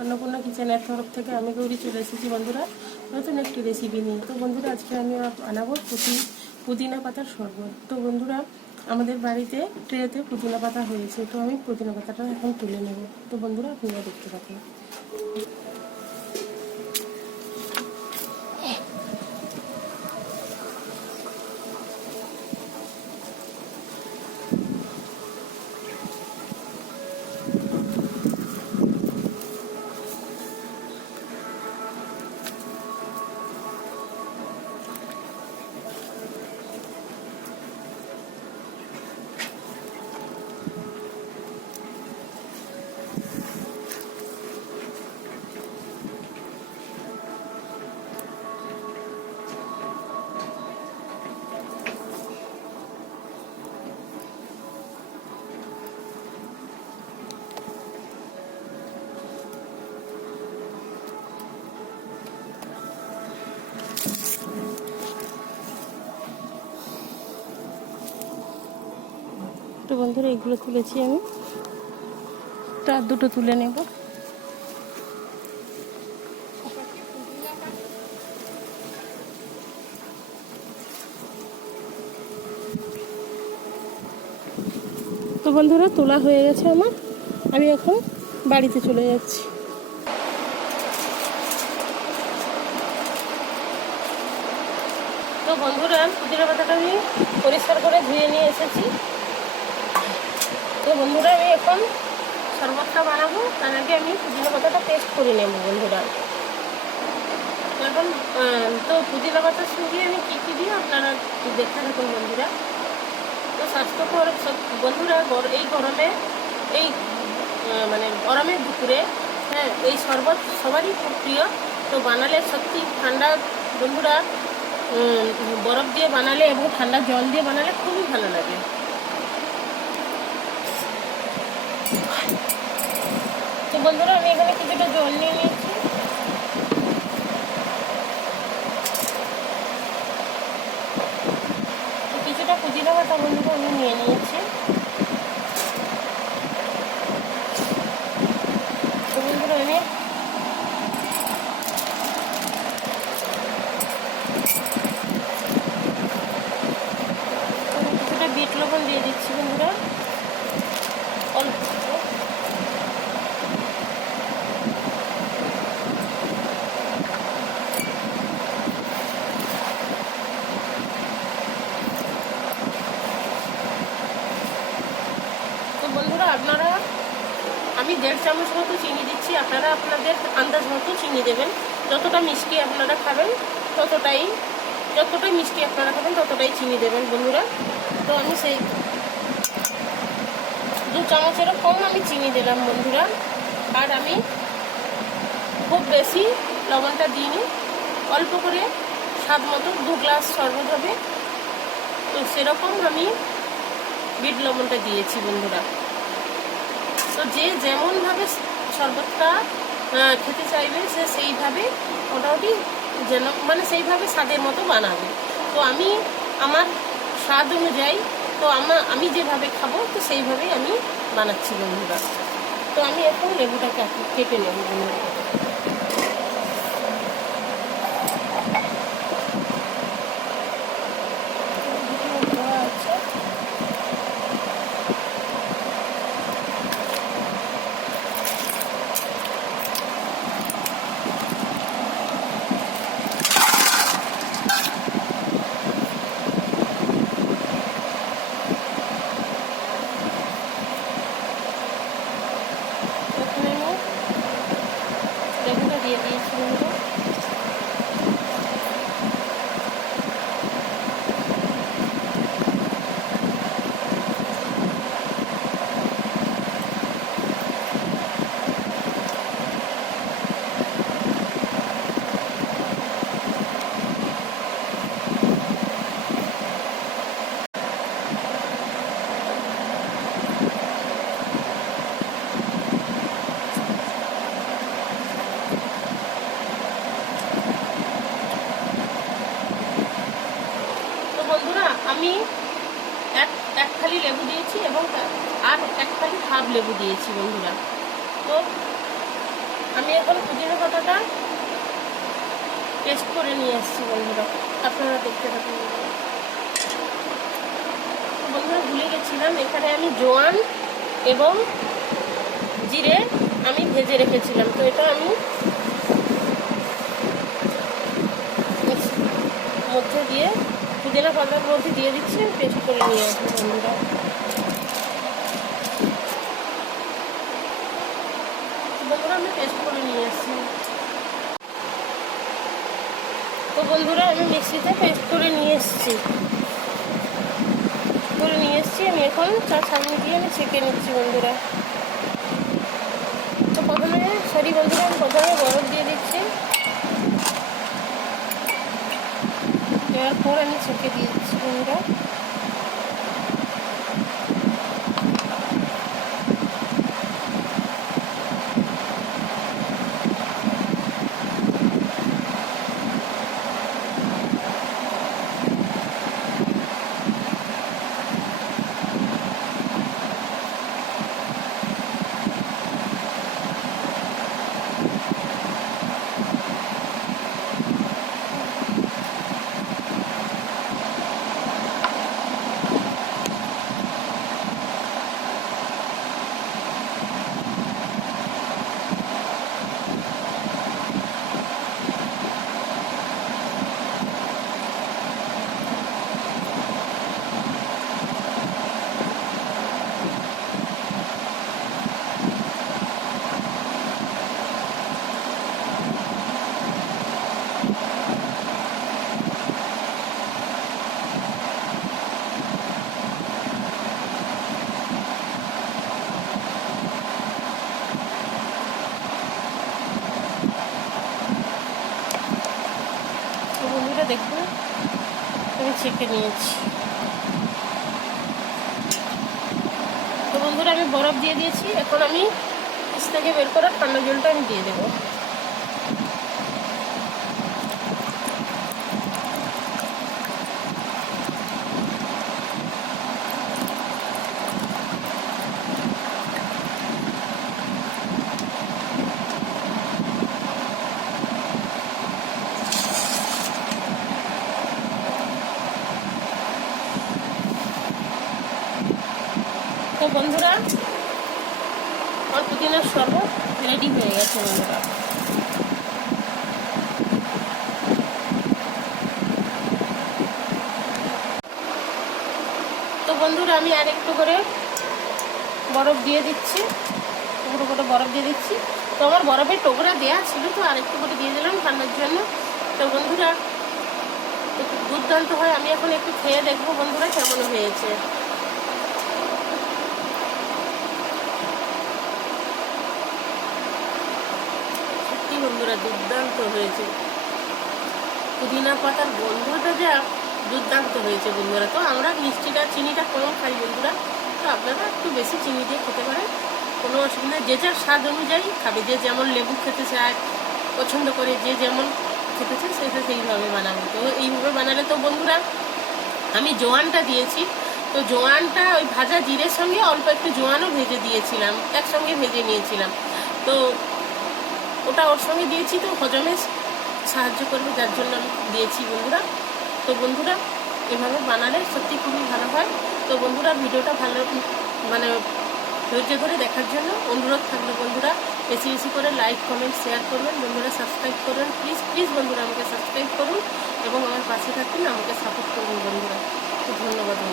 Annapurna kitchen तरफ থেকে আমি গৌরী চলে এসেছি বন্ধুরা নতুন একটি রেসিপি নিয়ে। তো বন্ধুরা আজকে আমি বানাবো পুদিনা পাতার শরবত। তো বন্ধুরা আমাদের বাড়িতে ট্রেতে পুদিনা পাতা হয়েছে, তো আমি পুদিনা পাতাটা এখন তুলে নেব। তো বন্ধুরা আপনারা দেখতে থাকুন। তো বন্ধুরা এগুলো তুলেছি আমি, তার দুটো তুলে নেব। তো বন্ধুরা তোলা হয়ে গেছে আমার, আমি এখন বাড়িতে চলে যাচ্ছি। তো বন্ধুরা পুদিনা পাতাটা আমি পরিষ্কার করে ধুয়ে নিয়ে এসেছি। তো বন্ধুরা আমি এখন শরবতটা বানাবো, তার আগে আমি পুদিনা পাতাটা পেস্ট করে নেব বন্ধুরা। এখন তো পুদিনা পাতার সঙ্গে আমি কী কী দিই আপনারা দেখতে থাকুন বন্ধুরা। তো স্বাস্থ্যকর বন্ধুরা এই গরমে এই মানে গরমের দুপুরে এই শরবত সবারই খুব প্রিয়। তো বানালে সত্যি ঠান্ডা বন্ধুরা বরফ দিয়ে বানালে এবং ঠান্ডা জল দিয়ে বানালে খুবই ভালো লাগে। তো বন্ধুরা আমি এখানে কিছুটা জল নিয়ে নিয়েছি। কিছুটা পুদিনা পাতা বন্ধুরা আমি নিয়ে নিয়েছি। তো বন্ধুরা আমি কিছুটা বিট লবণ দিয়ে দিচ্ছি বন্ধুরা, অল্প। তো বন্ধুরা আপনারা আমি 1.5 চামচ মতো চিনি দিচ্ছি, আপনারা আপনাদের আন্দাজ মতো চিনি দেবেন। যতটা মিষ্টি আপনারা খাবেন যতটাই মিষ্টি আপনারা খাবেন ততটাই চিনি দেবেন বন্ধুরা। তো আমি সেই 2 চামচেরও কম আমি চিনি দিলাম বন্ধুরা। আর আমি খুব বেশি লবণটা দিইনি, অল্প করে স্বাদ মতো 2 গ্লাস শরবত হবে, তো সেরকম আমি বিট লবণটা দিয়েছি বন্ধুরা। তো যে যেমনভাবে শরবতটা খেতে চাইবে সে সেইভাবে মোটামুটি যেন মানে সেইভাবে স্বাদের মতো বানাবে। তো আমি আমার স্বাদ অনুযায়ী তো আমি যেভাবে খাবো তো সেইভাবেই আমি বানাচ্ছি বন্ধুরা। তো আমি এখন লেবুটা কেটে নেব বন্ধুরা। লেবুটা দিয়ে দিয়েছি বন্ধুরা। আমি এক থালি লেবু দিয়েছি এবং আর এক থালি হাফ লেবু দিয়েছি বন্ধুরা। তো আমি এখন পুদিনা পাতাটা পেস্ট করে নিয়ে আসছি বন্ধুরা, আপনারা দেখতে থাকুন। বন্ধুরা ভুলে গেছিলাম, এখানে আমি জোয়ান এবং জিরে আমি ভেজে রেখেছিলাম, তো এটা আমি মধ্যে দিয়ে পুদিনা পাতার মধ্যে দিয়ে দিচ্ছি, পেস্ট করে নিয়ে আসবো বন্ধুরা। বন্ধুরা আমি পেস্ট করে নিয়ে আসছি। তো বন্ধুরা আমি মিক্সিতে পেস্ট করে নিয়ে এসেছি, আমি এখন চার ছাঁকনি দিয়ে আমি ছেঁকে নিচ্ছি বন্ধুরা। তো প্রথমে বন্ধুরা আমি বরফ দিয়ে দিচ্ছি, দেওয়ার পর আমি ছেঁকে দিয়ে দিচ্ছি বন্ধুরা। বন্ধুরা দেখুন আমি ছেঁকে নিয়েছি। তো বন্ধুরা আমি বরফ দিয়ে দিয়েছি, এখন আমি ফ্রিজ থেকে বের করা ঠান্ডা জলটা আমি দিয়ে দেবো। তো বন্ধুরা আমার পুদিনার শরবত রেডি হয়ে গেছে বন্ধুরা। তো বন্ধুরা আমি আর একটু করে বরফ দিয়ে দিচ্ছি, টুকরো করে বরফ দিয়ে দিচ্ছি। তো আমার বরফের টুকরা দেওয়া ছিল, তো আর একটু করে দিয়ে দিলাম ঠান্ডার জন্য। তো বন্ধুরা দুর্দান্ত হয়, আমি এখন একটু খেয়ে দেখবো বন্ধুরা কেমন হয়েছে। বন্ধুরা দুর্দান্ত হয়েছে, পুদিনা পাতার গন্ধটা যা দুর্দান্ত হয়েছে বন্ধুরা। তো আমরা মিষ্টিটা চিনিটা কম খাই বন্ধুরা, তো আপনারা একটু বেশি চিনি দিয়ে খেতে পারেন, কোনো অসুবিধা নেই। যে যার স্বাদ অনুযায়ী খাবে, যে যেমন লেবু খেতে চায় পছন্দ করে, যে যেমন খেতে চায় সেটা সেইভাবে বানাবে। তো এইভাবে বানালে তো বন্ধুরা আমি জোয়ানটা দিয়েছি, তো জোয়ানটা ওই ভাজা জিরের সঙ্গে অল্প একটু জোয়ানও ভেজে দিয়েছিলাম, একসঙ্গে ভেজে নিয়েছিলাম। তো ওটা ওর সঙ্গে দিয়েছি, তো হজমে সাহায্য করবে, যার জন্য আমি দিয়েছি বন্ধুরা। তো বন্ধুরা এভাবে বানালে সত্যি খুবই ভালো হয়। তো বন্ধুরা ভিডিওটা ভালো মানে ধৈর্য ধরে দেখার জন্য অনুরোধ থাকলো বন্ধুরা, বেশি বেশি করে লাইক কমেন্ট শেয়ার করবেন বন্ধুরা, সাবস্ক্রাইব করবেন প্লিজ প্লিজ বন্ধুরা, আমাকে সাবস্ক্রাইব করুন এবং আমার পাশে থাকুন, আমাকে সাপোর্ট করুন বন্ধুরা। খুব ধন্যবাদ বন্ধুরা।